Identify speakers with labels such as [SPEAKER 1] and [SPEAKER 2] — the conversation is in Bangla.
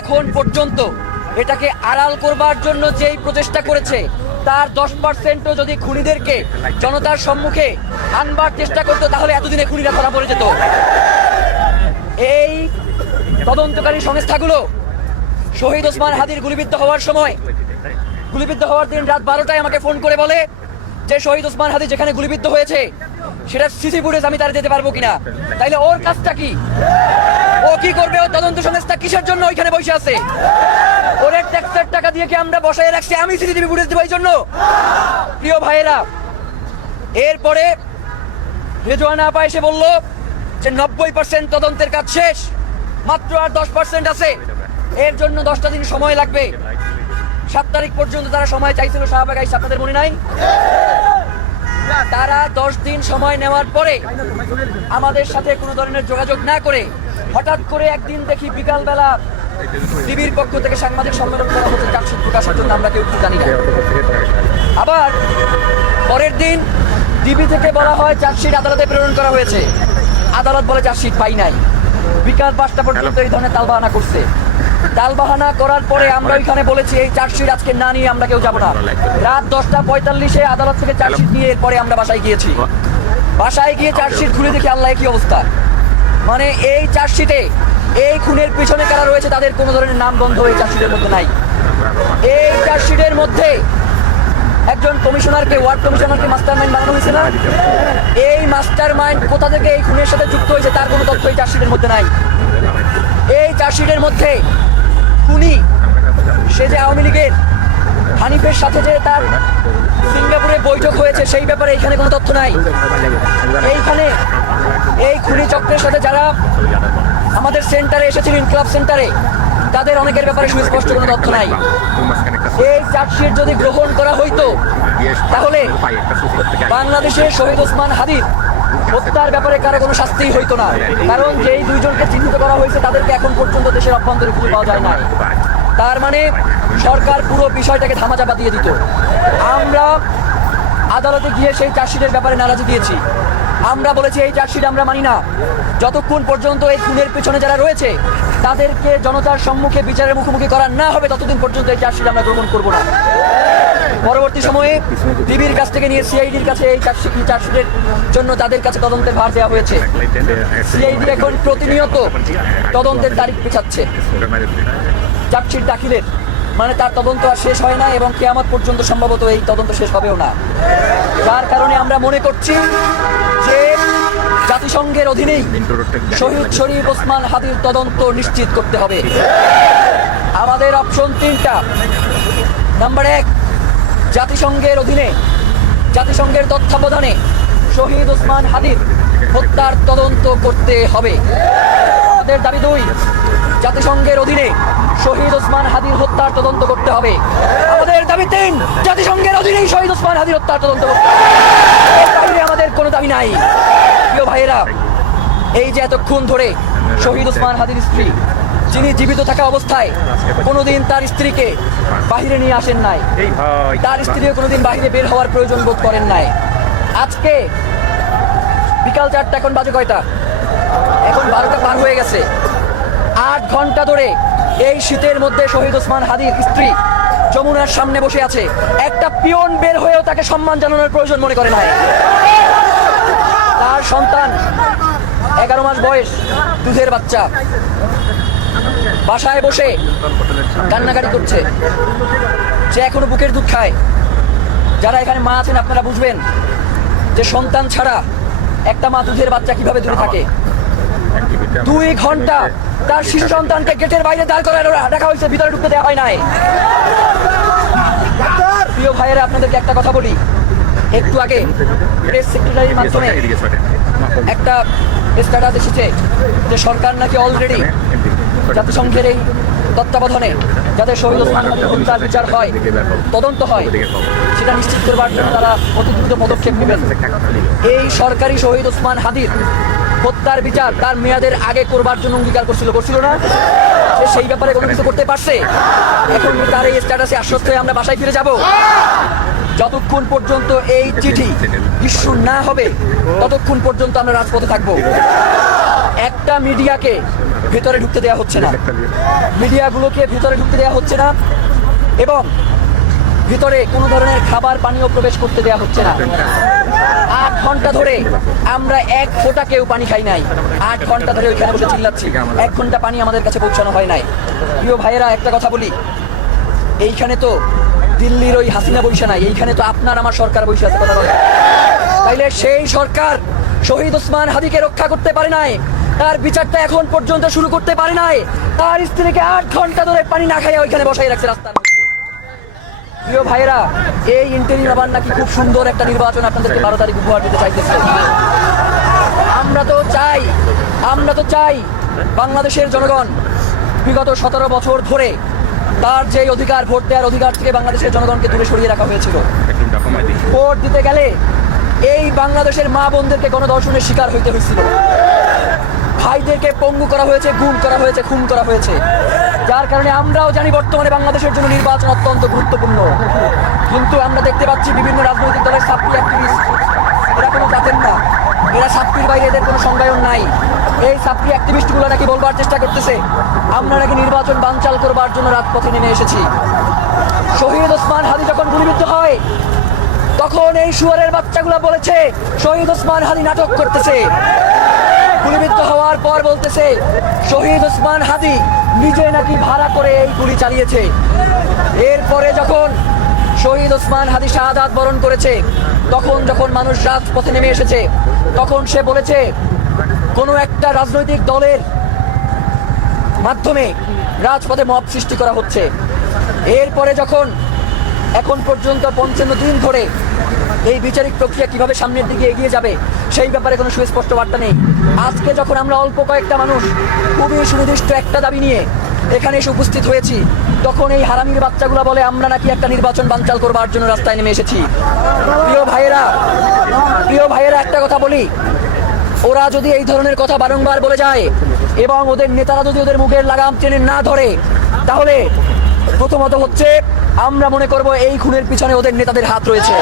[SPEAKER 1] এখন পর্যন্ত এটাকে আড়াল করবার জন্য যেই প্রচেষ্টা করেছে, তার দশ পার্সেন্টও যদি খুনিদেরকে জনতার সম্মুখে আনবার চেষ্টা করতো, তাহলে এতদিনে খুনিরা ধরা পড়ে যেত। এই তদন্তকারী সংস্থাগুলো শহীদ ওসমান হাদির গুলিবিদ্ধ হওয়ার সময়, গুলিবিদ্ধ হওয়ার দিন রাত বারোটায় আমাকে ফোন করে বলে যে শহীদ ওসমান হাদি যেখানে গুলিবিদ্ধ হয়েছে সেটা সিসি ফুটেজ আমি তার যেতে পারব কিনা? তাইলে ওর কাজটা কি? ও কি করবে? ও তদন্ত সংস্থা কিসের জন্য ওইখানে বসে আছে? ওরের ট্যাক্সের টাকা দিয়ে কি আমরা বসায় রাখছি? আমি সিসিটিভি ফুটেজ দেবো এই জন্য। প্রিয় ভাইয়েরা, এরপরে রেজওয়ানা আপা এসে বলল যে নব্বই পার্সেন্ট তদন্তের কাজ শেষ, মাত্র আর দশ পার্সেন্ট আছে। এর জন্য দশটা দিন সময় লাগবে। সাত তারিখ পর্যন্ত তারা সময় চাইছিল, শাহবাগ আপনাদের মনে নাই? তারা দশ দিন সময় নেওয়ার পরে আমাদের সাথে কোনো ধরনের যোগাযোগ না করে হঠাৎ করে একদিন দেখি বিকালবেলা টিভির পক্ষ থেকে সাংবাদিক সম্মেলন করা হচ্ছে চাকসুদ প্রকাশের জন্য আমরা কেউ জানি না। আবার পরের দিন টিভি থেকে বলা হয়, চার্জশিট আদালতে প্রেরণ করা হয়েছে। আদালত বলে, চার্জশিট পাই নাই। বিকাল পাঁচটা পর্যন্ত এই ধরনের তালবাহানা করছে। তালবাহানা করার পরে আমরা ওইখানে বলেছি, এই চার্জশিট আজকে না নিয়ে আমরা কেউ যাব না। রাত দশটা পঁয়তাল্লিশে আদালত থেকে চার্জশিট নিয়ে এরপরে আমরা বাসায় গিয়েছি। বাসায় গিয়ে চার্জশিট খুলে দেখি, আল্লাহ কি অবস্থা? মানে এই চার্জশিটে, এই খুনের পিছনে কারা রয়েছে তাদের কোনো ধরনের নাম বন্ধ এই চার্জশিটের মধ্যে নাই। এই চার্জশিটের মধ্যে একজন কমিশনারকে, ওয়ার্ড কমিশনারকে মাস্টার মাইন্ড বানানো হয়েছে না? এই মাস্টার মাইন্ড কোথা থেকে এই খুনের সাথে যুক্ত হয়েছে তার কোনো তথ্য এই চার্জশিটের মধ্যে নাই। এই চার্জশিটের মধ্যে খুনি, সে যে আওয়ামী লীগের হানিফের সাথে যে তার সিঙ্গাপুরে বৈঠক হয়েছে, সেই ব্যাপারে এখানে কোনো তথ্য নাই। এইখানে এই খুনি চক্রের সাথে যারা আমাদের সেন্টারে এসেছিলেন ক্লাব সেন্টারে, তাদের অনেকের ব্যাপারে সুস্পষ্ট কোনো তথ্য নাই। এই চার্জশিট যদি গ্রহণ করা হইতো, তাহলে বাংলাদেশের শহীদ ওসমান হাদির হত্যার ব্যাপারে কারও কোনো শাস্তিই হইতো না। কারণ যেই দুইজনকে চিহ্নিত করা হয়েছে, তাদেরকে এখন পর্যন্ত দেশের অভ্যন্তরে খুঁজে পাওয়া যায় না তার মানে সরকার পুরো বিষয়টাকে ধামাচাপা দিয়ে দিত। আমরা আদালতে গিয়ে সেই চার্জশিটের ব্যাপারে নারাজি দিয়েছি। আমরা বলেছি, এই চার্জশিট আমরা মানি না। যতক্ষণ পর্যন্ত এই খুনের পেছনে যারা রয়েছে, তাদেরকে জনতার সম্মুখে বিচারের মুখোমুখি করা না হবে, ততদিন পর্যন্ত এই চার্জশিট আমরা গ্রহণ করব না। পরবর্তী সময়ে টিভির কাছ থেকে নিয়ে সিআইডির কাছে এই চার্জশিট চার্জশিটের জন্য তাদের কাছে তদন্তের ভার দেওয়া হয়েছে। সিআইডি এখন প্রতিনিয়ত তদন্তের তারিখ পিছাচ্ছে। চার্জশিট দাখিলের। মানে তার তদন্ত আর শেষ হয় না এবং কেয়ামত পর্যন্ত সম্ভবত এই তদন্ত শেষ হবেও না। যার কারণে আমরা মনে করছি যে জাতিসংঘের অধীনেই শহীদ শরীফ ওসমান হাদির তদন্ত নিশ্চিত করতে হবে। আমাদের অপশন তিনটা। নাম্বার এক জাতিসংঘের অধীনে, জাতিসংঘের তত্ত্বাবধানে শহীদ ওসমান হাদির হত্যার তদন্ত করতে হবে। আমাদের দাবি দুই, জাতিসংঘের অধীনে শহীদ ওসমান হাদির হত্যার তদন্ত করতে হবে। আমাদের দাবি তিন, জাতিসংঘের অধীনেই শহীদ ওসমান হাদির হত্যার তদন্ত করতে হবে। আমাদের কোনো দাবি নাই। প্রিয় ভাইয়েরা, এই যে এতক্ষণ ধরে শহীদ ওসমান হাদির স্ত্রী যিনি জীবিত থাকা অবস্থায় কোনোদিন তার স্ত্রীকে বাহিরে নিয়ে আসেন নাই। তার স্ত্রীও কোনোদিন বাহিরে বের হওয়ার প্রয়োজন বোধ করেন নাই। আজকে বিকাল চারটা, এখন বাজে কয়টা? এখন বারোটা পার হয়ে গেছে। আট ঘণ্টা ধরে এই শীতের মধ্যে শহীদ ওসমান হাদির স্ত্রী যমুনার সামনে বসে আছে। একটা পিয়ন বের হয়েও তাকে সম্মান জানানোর প্রয়োজন মনে করে নাই। তার সন্তান, এগারো মাস বয়স, দুধের বাচ্চা। বাসায় বসে কান্নাকাটি করছে। যে এখনও বুকের দুধ খায়। যারা এখানে মা আছেন, আপনারা বুঝবেন যে সন্তান ছাড়া একটা মা দুধের বাচ্চা কীভাবে দূরে থাকে। দুই ঘণ্টা তার শিশু সন্তানকে গেটের বাইরে দাঁড় করে রাখা হয়েছে, ভিতরে ঢুকতে দেওয়া হয় নাই। প্রিয় ভাইয়েরা, আপনাদেরকে একটা কথা বলি। একটু আগে প্রেস সেক্রেটারির মাধ্যমে একটা স্ট্যাটাস এসেছে যে সরকার নাকি অলরেডি জাতিসংঘের এই তত্ত্বাবধানে যাদের শহীদ ওসমান হত্যার বিচার হয়, তদন্ত হয়, সেটা নিশ্চিত করবার জন্য তারা অতি দ্রুত পদক্ষেপ নেবেন। এই সরকারি শহীদ ওসমান হাদির হত্যার বিচার তার মেয়াদের আগে করবার জন্য অঙ্গীকার করছিল করছিল না? সে সেই ব্যাপারে কোনো কিছু করতে পারছে? এখন তার এই স্ট্যাটাসে আশ্বস্ত হয়ে আমরা বাসায় ফিরে যাব। যতক্ষণ পর্যন্ত এই চিঠি ইস্যু না হবে, ততক্ষণ পর্যন্ত আমরা রাজপথে থাকব। একটা মিডিয়াকে ভেতরে ঢুকতে দেওয়া হচ্ছে না। মিডিয়াগুলোকে ভিতরে ঢুকতে দেওয়া হচ্ছে না এবং ভিতরে কোনো ধরনের খাবার পানীয় প্রবেশ করতে দেওয়া হচ্ছে না। আট ঘণ্টা ধরে আমরা এক ফোঁটা কেউ পানি খাই নাই। আট ঘণ্টা ধরে ওইখানে বসে চিল্লাচ্ছি। এক ঘণ্টা পানি আমাদের কাছে পৌঁছানো হয় নাই। প্রিয় ভাইয়েরা, একটা কথা বলি। এইখানে তো দিল্লির ওই হাসিনা বৈশা নাই। এইখানে তো আপনার আমার সরকার বৈশা আছে, কথা। তাইলে সেই সরকার শহীদ ওসমান হাদিকে রক্ষা করতে পারে নাই। তার বিচারটা এখন পর্যন্ত শুরু করতে পারে নাই। তার স্ত্রীকে আট ঘণ্টা ধরে পানি না খাইয়া ওইখানে বসাই রাখছে রাস্তার। প্রিয় ভাইরা এই ইন্টারিম আবার নাকি খুব সুন্দর একটা নির্বাচন আপনাদেরকে বারো তারিখ উপহার দিতে চাইতেছে। আমরা তো চাই, আমরা তো চাই বাংলাদেশের জনগণ বিগত সতেরো বছর ধরে তার যে অধিকার, ভোট দেওয়ার অধিকার থেকে বাংলাদেশের জনগণকে দূরে সরিয়ে রাখা হয়েছিল। ভোট দিতে গেলে এই বাংলাদেশের মা বোনদেরকে গণধর্ষণের শিকার হইতে হয়েছিল। ভাইদেরকে পঙ্গু করা হয়েছে, গুম করা হয়েছে, খুন করা হয়েছে। যার কারণে আমরাও জানি বর্তমানে বাংলাদেশের জন্য নির্বাচন অত্যন্ত গুরুত্বপূর্ণ। কিন্তু আমরা দেখতে পাচ্ছি বিভিন্ন রাজনৈতিক দলের ছাত্রী অ্যাক্টিভিস্ট এরা কোনো জাতের না। এরা ছাত্রীর বাইরে এদের কোনো সংজ্ঞায়ন নাই। এই ছাত্রী অ্যাক্টিভিস্টগুলো নাকি বলবার চেষ্টা করতেছে, আমরা নাকি নির্বাচন বানচাল করবার জন্য রাজপথে নেমে এসেছি। শহীদ ওসমান হাদি যখন গুলিবিদ্ধ হয়, তখন এই শুয়ারের বাচ্চাগুলো বলেছে, শহীদ ওসমান হাদি নাটক করতেছে। গুলিবিদ্ধ বলতেছে শহীদ ওসমান হাদি নিজে নাকি ভাড়া করে এই গুলি চালিয়েছে। এরপরে যখন শহীদ ওসমান হাদি শাহাদাত বরণ করেছে, তখন যখন মানুষ রাজপথে নেমে এসেছে, তখন সে বলেছে, কোনো একটা রাজনৈতিক দলের মাধ্যমে রাজপথে মব সৃষ্টি করা হচ্ছে। এরপরে যখন এখন পর্যন্ত পঞ্চান্ন দিন ধরে এই বিচারিক প্রক্রিয়া কীভাবে সামনের দিকে এগিয়ে যাবে, সেই ব্যাপারে কোনো সুস্পষ্ট বার্তা নেই। আজকে যখন আমরা অল্প কয়েকটা মানুষ, খুবই সুনির্দিষ্ট একটা দাবি নিয়ে এখানে এসে উপস্থিত হয়েছি, তখন এই হারামির বাচ্চাগুলো বলে, আমরা নাকি একটা নির্বাচন বানচাল করবার জন্য রাস্তায় নেমে এসেছি। প্রিয় ভাইয়েরা প্রিয় ভাইয়েরা, একটা কথা বলি। ওরা যদি এই ধরনের কথা বারংবার বলে যায় এবং ওদের নেতারা যদি ওদের মুখের লাগাম টেনে না ধরে, তাহলে প্রথমত হচ্ছে আমরা মনে করব এই খুনের পিছনে ওদের নেতাদের হাত রয়েছে।